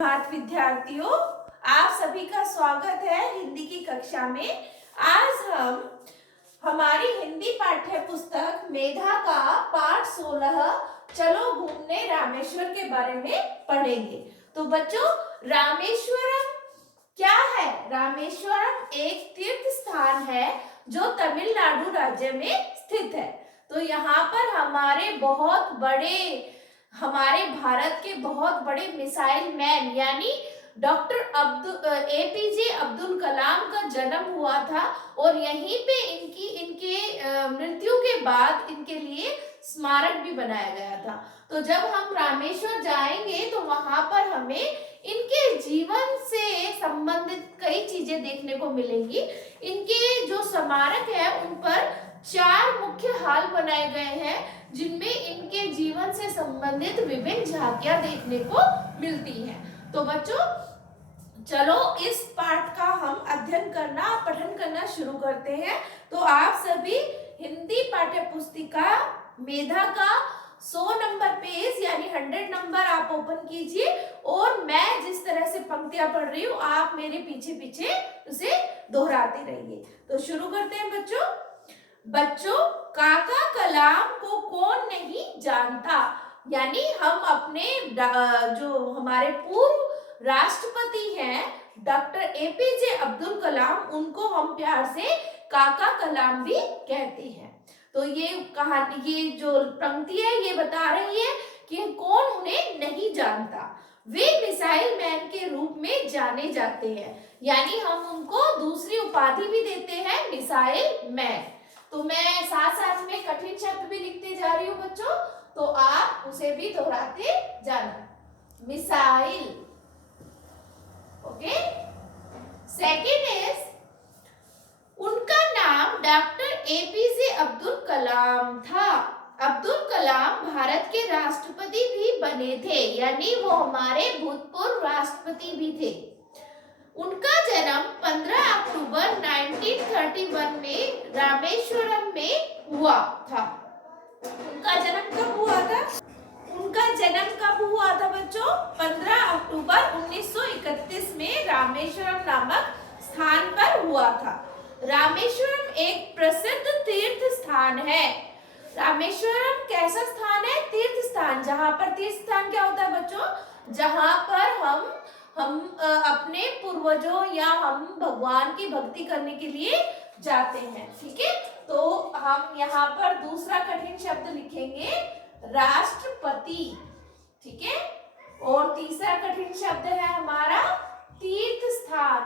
भारत विद्यार्थियों, आप सभी का स्वागत है हिंदी की कक्षा में। आज हम हमारी हिंदी पाठ्य पुस्तक मेधा का पाठ 16 चलो घूमने रामेश्वर के बारे में पढ़ेंगे। तो बच्चों, रामेश्वरम क्या है? रामेश्वरम एक तीर्थ स्थान है जो तमिलनाडु राज्य में स्थित है। तो यहाँ पर हमारे भारत के बहुत बड़े मिसाइल मैन यानी डॉक्टर एपीजे अब्दुल कलाम का जन्म हुआ था और यहीं पे इनके मृत्यु के बाद इनके लिए स्मारक भी बनाया गया था। तो जब हम रामेश्वर जाएंगे तो वहां पर हमें इनके जीवन से संबंधित कई चीजें देखने को मिलेंगी। इनके जो स्मारक है उन पर 4 मुख्य हाल बनाए गए हैं जिनमें इनके जीवन से संबंधित विभिन्न झांकियां देखने को मिलती हैं। तो बच्चों, चलो इस पाठ का हम पठन करना शुरू करते हैं। तो आप सभी हिंदी पाठ्य पुस्तिका मेधा का 100 नंबर पेज यानी 100 नंबर आप ओपन कीजिए और मैं जिस तरह से पंक्तियां पढ़ रही हूँ आप मेरे पीछे पीछे उसे दोहराते रहिए। तो शुरू करते हैं बच्चों, काका कलाम को कौन नहीं जानता। यानी हम अपने जो हमारे पूर्व राष्ट्रपति हैं डॉक्टर एपीजे अब्दुल कलाम, उनको हम प्यार से काका कलाम भी कहते हैं। तो ये कहानी, ये जो पंक्ति है ये बता रही है कि कौन उन्हें नहीं जानता। वे मिसाइल मैन के रूप में जाने जाते हैं, यानी हम उनको दूसरी उपाधि भी देते हैं मिसाइल मैन। तो मैं साथ साथ में कठिन शब्द भी लिखते जा रही हूँ बच्चों, तो आप उसे भी दोहराते जाना। Missile, okay. सेकेंड इज, उनका नाम डॉक्टर एपीजे अब्दुल कलाम था। अब्दुल कलाम भारत के राष्ट्रपति भी बने थे, यानी वो हमारे भूतपूर्व राष्ट्रपति भी थे। उनका जन्म 15 अक्टूबर 1931 में रामेश्वरम में हुआ था। उनका जन्म कब हुआ था बच्चों? 15 अक्टूबर 1931 में रामेश्वरम नामक स्थान पर हुआ था। रामेश्वरम एक प्रसिद्ध तीर्थ स्थान है। रामेश्वरम कैसा स्थान है? तीर्थ स्थान। जहाँ पर तीर्थ स्थान क्या होता है बच्चों? जहाँ पर हम अपने पूर्वजों या हम भगवान की भक्ति करने के लिए जाते हैं। ठीक है, तो हम यहाँ पर दूसरा कठिन शब्द लिखेंगे राष्ट्रपति। ठीक है, और तीसरा कठिन शब्द है हमारा तीर्थ स्थान।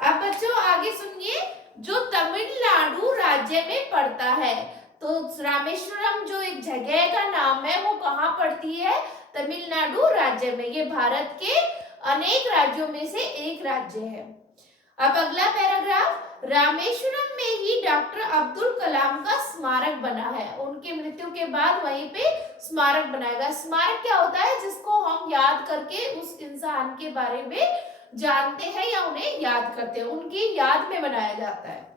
अब बच्चों आगे सुनिए, जो तमिलनाडु राज्य में पड़ता है। तो रामेश्वरम जो एक जगह का नाम है वो कहाँ पड़ती है? तमिलनाडु राज्य में। ये भारत के अनेक राज्यों में से एक राज्य है। अब अगला पैराग्राफ, रामेश्वरम में ही डॉक्टर अब्दुल कलाम का स्मारक बना है। उनकी मृत्यु के बाद वहीं पे स्मारक बनाएगा। स्मारक क्या होता है? जिसको हम याद करके उस इंसान के बारे में जानते हैं या उन्हें याद करते हैं, उनकी याद में बनाया जाता है।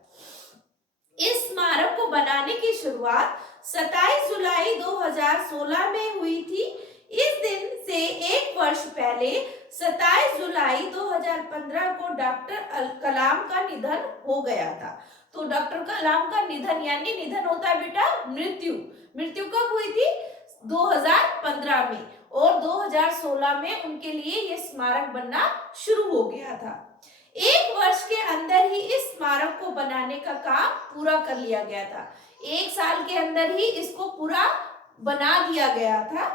इस स्मारक को बनाने की शुरुआत 27 जुलाई 2016 में हुई थी। इस दिन से एक वर्ष पहले 27 जुलाई 2015 को डॉक्टर कलाम का निधन हो गया था। तो डॉक्टर कलाम का निधन, यानी निधन होता है बेटा मृत्यु कब हुई थी? 2015 में, और 2016 में उनके लिए ये स्मारक बनना शुरू हो गया था। एक वर्ष के अंदर ही इस स्मारक को बनाने का काम पूरा कर लिया गया था। एक साल के अंदर ही इसको पूरा बना दिया गया था।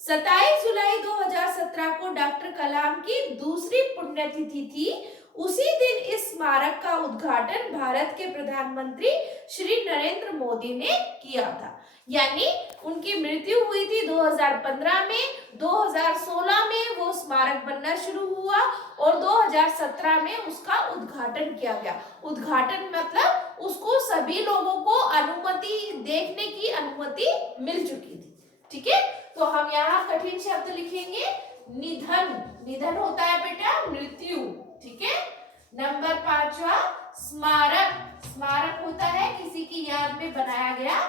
27 जुलाई 2017 को डॉक्टर कलाम की दूसरी पुण्यतिथि थी। उसी दिन इस स्मारक का उद्घाटन भारत के प्रधानमंत्री श्री नरेंद्र मोदी ने किया था। यानी उनकी मृत्यु हुई थी 2015 में, 2016 में वो स्मारक बनना शुरू हुआ और 2017 में उसका उद्घाटन किया गया। उद्घाटन मतलब उसको सभी लोगों को देखने की अनुमति मिल चुकी थी। ठीक है, तो हम यहाँ कठिन शब्द लिखेंगे निधन होता है बेटा मृत्यु। ठीक है, नंबर 5वां स्मारक होता है किसी की याद में बनाया गया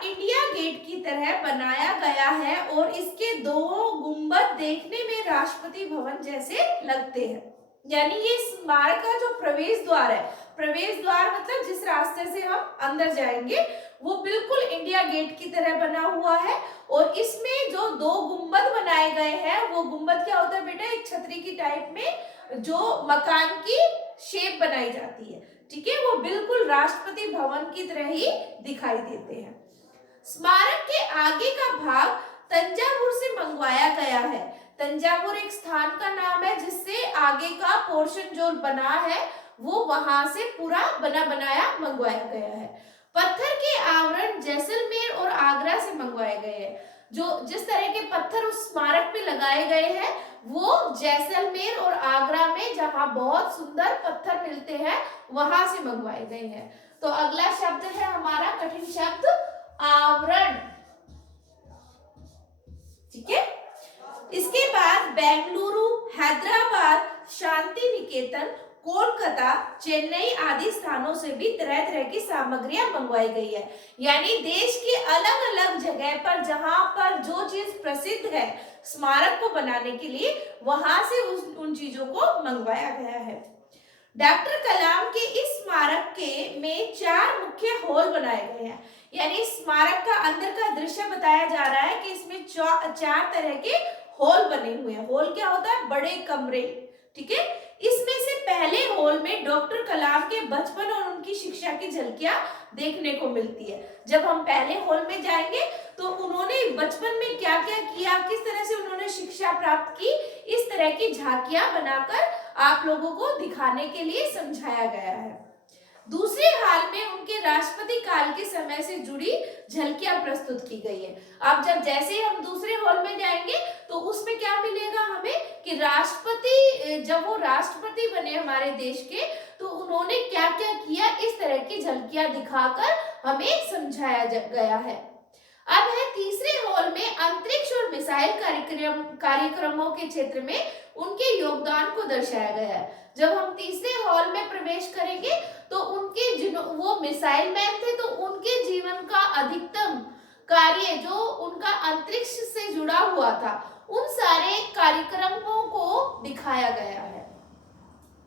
इंडिया गेट की तरह बनाया गया है और इसके दो गुंबद देखने में राष्ट्रपति भवन जैसे लगते हैं। यानी ये स्मारक का जो प्रवेश द्वार है, प्रवेश द्वार मतलब जिस रास्ते से हम अंदर जाएंगे, वो बिल्कुल इंडिया गेट की तरह बना हुआ है। और इसमें जो दो गुंबद बनाए गए हैं, वो गुंबद क्या होता है बेटा, एक छतरी की टाइप में जो मकान की शेप बनाई जाती है, ठीक है, वो बिल्कुल राष्ट्रपति भवन की तरह ही दिखाई देते हैं। स्मारक के आगे का भाग तंजावुर से मंगवाया गया है। तंजावुर एक स्थान का नाम है जिससे आगे का पोर्शन जो बना है वो वहां से पूरा बना बनाया मंगवाया गया है। पत्थर के आवरण जैसलमेर और आगरा से मंगवाए गए हैं। जो जिस तरह के पत्थर उस स्मारक पे लगाए गए हैं वो जैसलमेर और आगरा में जहां बहुत सुंदर पत्थर मिलते हैं वहां से मंगवाए गए हैं। तो अगला शब्द है हमारा कठिन शब्द आवरण, ठीक है। इसके बाद बेंगलुरु, हैदराबाद, शांति निकेतन, कोलकाता, चेन्नई आदि स्थानों से भी तरह तरह की सामग्रियां मंगवाई गई है। यानी देश के अलग अलग जगह पर जहां पर जो चीज प्रसिद्ध है स्मारक को बनाने के लिए, वहां से उन चीजों को मंगवाया गया है। डॉक्टर कलाम के इस स्मारक के में 4 मुख्य हॉल बनाए गए हैं। यानी स्मारक का अंदर का दृश्य बताया जा रहा है कि इसमें 4 तरह के हॉल बने हुए हैं। हॉल क्या होता है, बड़े कमरे, ठीक है। इसमें से पहले हॉल में डॉक्टर कलाम के बचपन और उनकी शिक्षा की झलकियां देखने को मिलती है। जब हम पहले हॉल में जाएंगे तो उन्होंने बचपन में क्या क्या किया, किस तरह से उन्होंने शिक्षा प्राप्त की, इस तरह की झांकियां बनाकर आप लोगों को दिखाने के लिए समझाया गया है। दूसरे हाल में उनके राष्ट्रपति काल के समय से जुड़ी झलकियां प्रस्तुत की गई है। अब जैसे ही हम दूसरे हॉल में जाएंगे तो उसमें क्या मिलेगा हमें कि राष्ट्रपति, जब वो राष्ट्रपति बने हमारे देश के, तो उन्होंने क्या क्या किया, इस तरह की झलकियां दिखाकर हमें समझाया गया है। अब है तीसरे हॉल में अंतरिक्ष और मिसाइल कार्यक्रमों के क्षेत्र में उनके योगदान को दर्शाया गया है। जब हम तीसरे हॉल में प्रवेश करेंगे तो उनके वो मिसाइल मैन थे, तो उनके जीवन का अधिकतम कार्य जो उनका अंतरिक्ष से जुड़ा हुआ था, उन सारे कार्यक्रमों को दिखाया गया है।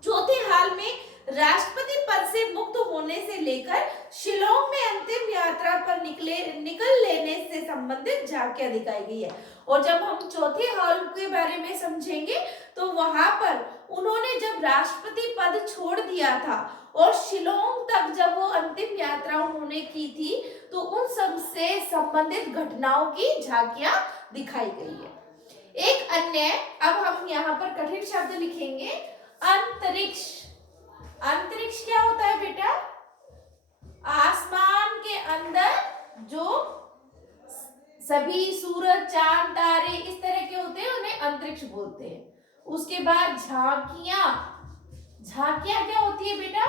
चौथे हाल में राष्ट्रपति पद से मुक्त होने से लेकर शिलोंग में अंतिम यात्रा पर निकल लेने से संबंधित झांकियां दिखाई गई है। और जब हम चौथे हॉल के बारे में समझेंगे तो वहां पर उन्होंने जब राष्ट्रपति पद छोड़ दिया था और शिलोंग तक जब वो अंतिम यात्रा उन्होंने की थी, तो उन सब से संबंधित घटनाओं की झांकियां दिखाई गई है। एक अन्य, अब हम यहाँ पर कठिन शब्द लिखेंगे, अंतरिक्ष। अंतरिक्ष क्या होता है बेटा, आसमान के अंदर जो सभी सूरज, चांद, तारे इस तरह के होते हैं उन्हें अंतरिक्ष बोलते हैं। उसके बाद झांकियां। झांकियां क्या होती है बेटा,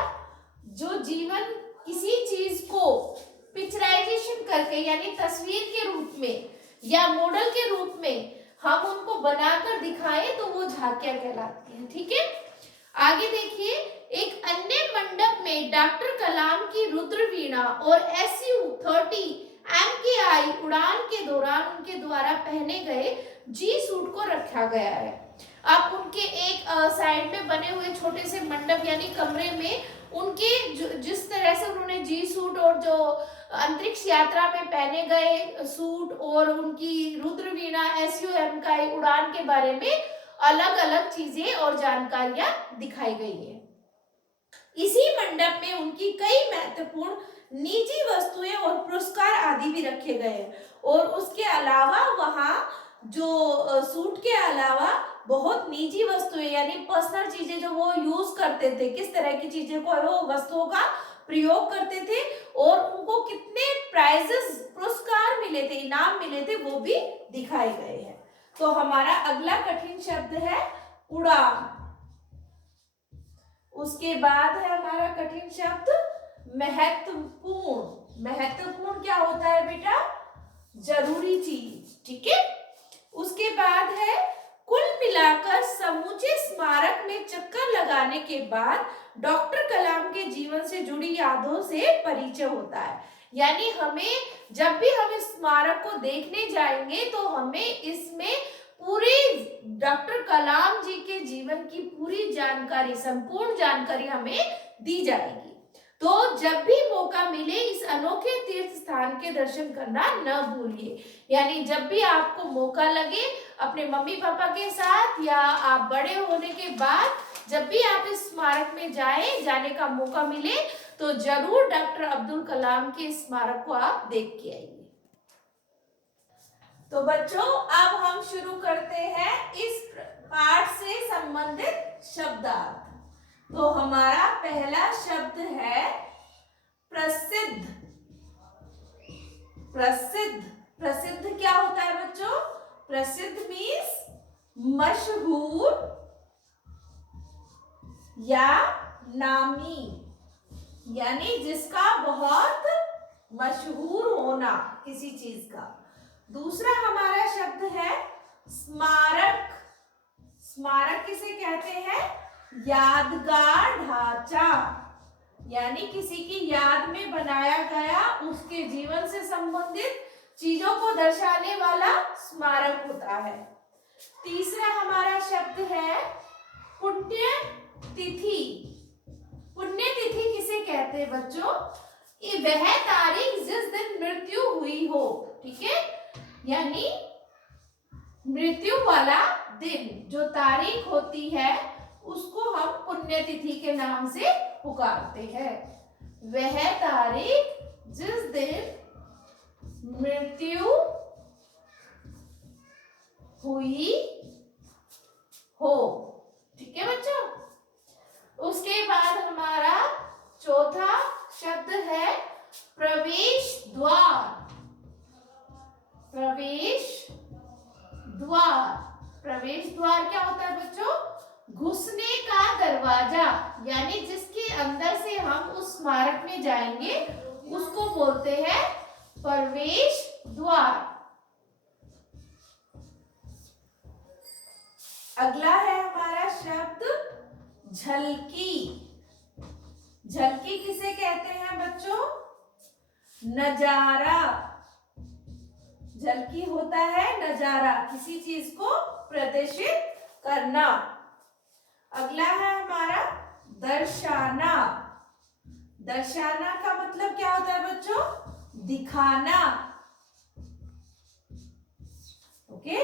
जो जीवन किसी चीज को पिक्चराइजेशन करके यानी तस्वीर के रूप में या मॉडल के रूप में हम उनको बनाकर दिखाएं तो वो झांकियां कहलाती हैं, ठीक है। आगे देखिए, एक अन्य मंडप में डॉक्टर कलाम की रुद्र वीणा और SU-30 MKI उड़ान के दौरान उनके द्वारा पहने गए जी सूट को रखा गया है। अब उनके एक साइड में बने हुए छोटे से मंडप यानी कमरे में उनके जिस तरह से उन्होंने जी सूट और जो अंतरिक्ष यात्रा में पहने गए सूट और उनकी रुद्र वीणा SU-MKI उड़ान के बारे में अलग अलग चीजें और जानकारियां दिखाई गई है। इसी मंडप में उनकी कई महत्वपूर्ण निजी वस्तुएं और पुरस्कार आदि भी रखे गए हैं। और उसके अलावा वहां जो सूट के अलावा बहुत निजी वस्तुएं यानी पर्सनल चीजें जो वो यूज करते थे, किस तरह की चीजें को वो वस्तुओं का प्रयोग करते थे और उनको कितने प्राइजेस, पुरस्कार मिले थे, इनाम मिले थे, वो भी दिखाए गए हैं। तो हमारा अगला कठिन शब्द है उड़ान। उसके बाद है हमारा कठिन शब्द महत्वपूर्ण। महत्वपूर्ण क्या होता है बेटा, जरूरी चीज, ठीक है। उसके बाद है कुल मिलाकर समूचे स्मारक में चक्कर लगाने के बाद डॉक्टर कलाम के जीवन से जुड़ी यादों से परिचय होता है। यानी हमें जब भी हम इस स्मारक को देखने जाएंगे तो हमें इसमें पूरी डॉक्टर कलाम जी के जीवन की पूरी जानकारी, संपूर्ण जानकारी हमें दी जाएगी। तो जब भी मौका मिले इस अनोखे तीर्थ स्थान के दर्शन करना न भूलिए। यानी जब भी आपको मौका लगे अपने मम्मी पापा के साथ या आप बड़े होने के बाद जब भी आप इस स्मारक में जाने का मौका मिले तो जरूर डॉक्टर अब्दुल कलाम के स्मारक को आप देख के आइए। तो बच्चों अब हम शुरू करते हैं इस पाठ से संबंधित शब्दार्थ। तो हमारा पहला शब्द है प्रसिद्ध। प्रसिद्ध, प्रसिद्ध क्या होता है बच्चों? प्रसिद्ध मीन्स मशहूर या नामी, यानी जिसका बहुत मशहूर होना किसी चीज का। दूसरा हमारा शब्द है स्मारक। स्मारक किसे कहते हैं? यादगार ढांचा, यानी किसी की याद में बनाया गया उसके जीवन से संबंधित चीजों को दर्शाने वाला स्मारक होता है। तीसरा हमारा शब्द है पुण्य तिथि। पुण्य तिथि किसे कहते हैं बच्चों? ये वह तारीख जिस दिन मृत्यु हुई हो, ठीक है, यानी मृत्यु वाला दिन जो तारीख होती है उसको हम पुण्यतिथि के नाम से पुकारते हैं। वह तारीख जिस दिन मृत्यु हुई हो, ठीक है बच्चों। उसके बाद हमारा चौथा शब्द है प्रवेश द्वार। प्रवेश द्वार, प्रवेश द्वार क्या होता है बच्चों? घुसने का दरवाजा, यानी जिसके अंदर से हम उस स्मारक में जाएंगे उसको बोलते हैं प्रवेश द्वार। अगला है हमारा शब्द झलकी। झलकी किसे कहते हैं बच्चों? नजारा। झलकी होता है नजारा, किसी चीज को प्रदर्शित करना। अगला है हमारा दर्शाना। दर्शाना का मतलब क्या होता है बच्चों? दिखाना। ओके।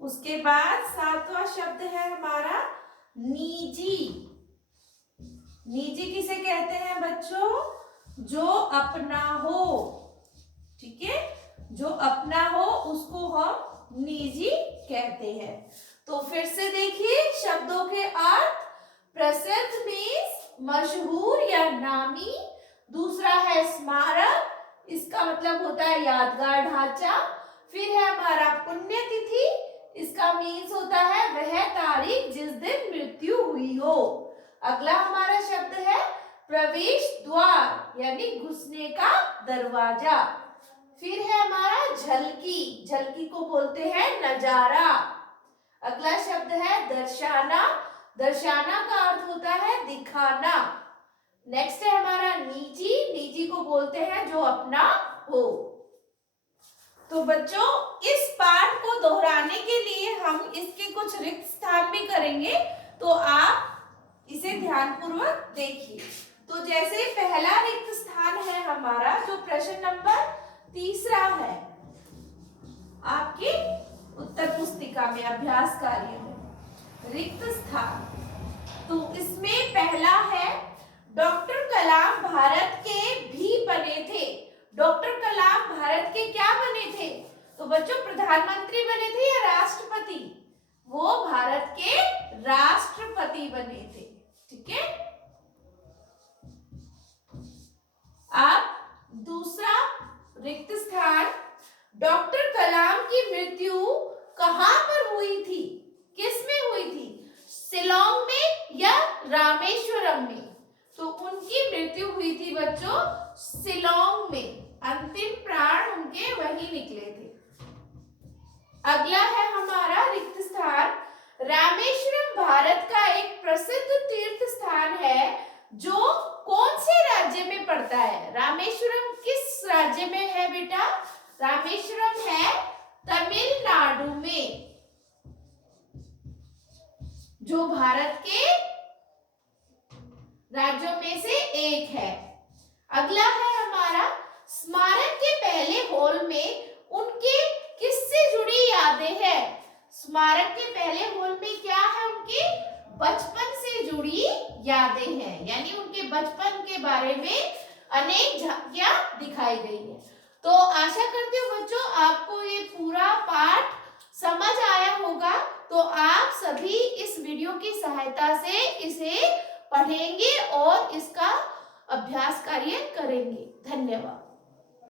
उसके बाद सातवां शब्द है हमारा निजी। निजी किसे कहते हैं बच्चों? जो अपना हो, ठीक है, जो अपना हो उसको हम निजी कहते हैं। तो फिर से देखिए शब्दों के अर्थ। प्रसिद्ध मीन्स मशहूर या नामी। दूसरा है स्मारक, इसका मतलब होता है यादगार ढांचा। फिर है हमारा पुण्यतिथि, इसका मीन्स होता है वह तारीख जिस दिन मृत्यु हुई हो। अगला हमारा शब्द है प्रवेश द्वार, यानी घुसने का दरवाजा। फिर है हमारा झलकी, झलकी को बोलते हैं नजारा। अगला शब्द है दर्शाना, दर्शाना का अर्थ होता है दिखाना। नेक्स्ट है हमारा निजी, निजी को बोलते हैं जो अपना हो। तो बच्चों इस पाठ को दोहराने के लिए हम इसके कुछ रिक्त स्थान भी करेंगे, तो आप इसे ध्यानपूर्वक देखिए। तो जैसे पहला रिक्त स्थान है हमारा जो प्रश्न नंबर 3 है आपकी उत्तर पुस्तिका में अभ्यास कार्य में, रिक्त स्थान। तो इसमें पहला है डॉक्टर कलाम भारत के भी बने थे। डॉक्टर कलाम भारत के क्या बने थे? तो बच्चों प्रधानमंत्री बने थे या राष्ट्रपति? वो भारत के राष्ट्रपति बने थे, ठीक है। अब दूसरा रिक्त स्थान, डॉक्टर कलाम की मृत्यु कहां पर हुई थी? किस में हुई थी? शिलोंग में या रामेश्वरम में? तो उनकी मृत्यु हुई थी बच्चों शिलोंग में, अंतिम प्राण उनके वहीं निकले थे। अगला है हमारा रिक्त स्थान, रामेश्वरम भारत का एक प्रसिद्ध तीर्थ स्थान है जो कौन से राज्य में पड़ता है? रामेश्वरम राज्य में है बेटा? रामेश्वरम है तमिलनाडु में, जो भारत के राज्यों में से एक है। अगला है हमारा, स्मारक के पहले हॉल में उनके किससे जुड़ी यादें हैं? स्मारक के पहले हॉल में क्या है? उनके बचपन से जुड़ी यादें हैं, यानी उनके बचपन के बारे में अनेक झांकियां दिखाई गई है। तो आशा करती हूँ बच्चों आपको ये पूरा पाठ समझ आया होगा। तो आप सभी इस वीडियो की सहायता से इसे पढ़ेंगे और इसका अभ्यास कार्य करेंगे। धन्यवाद।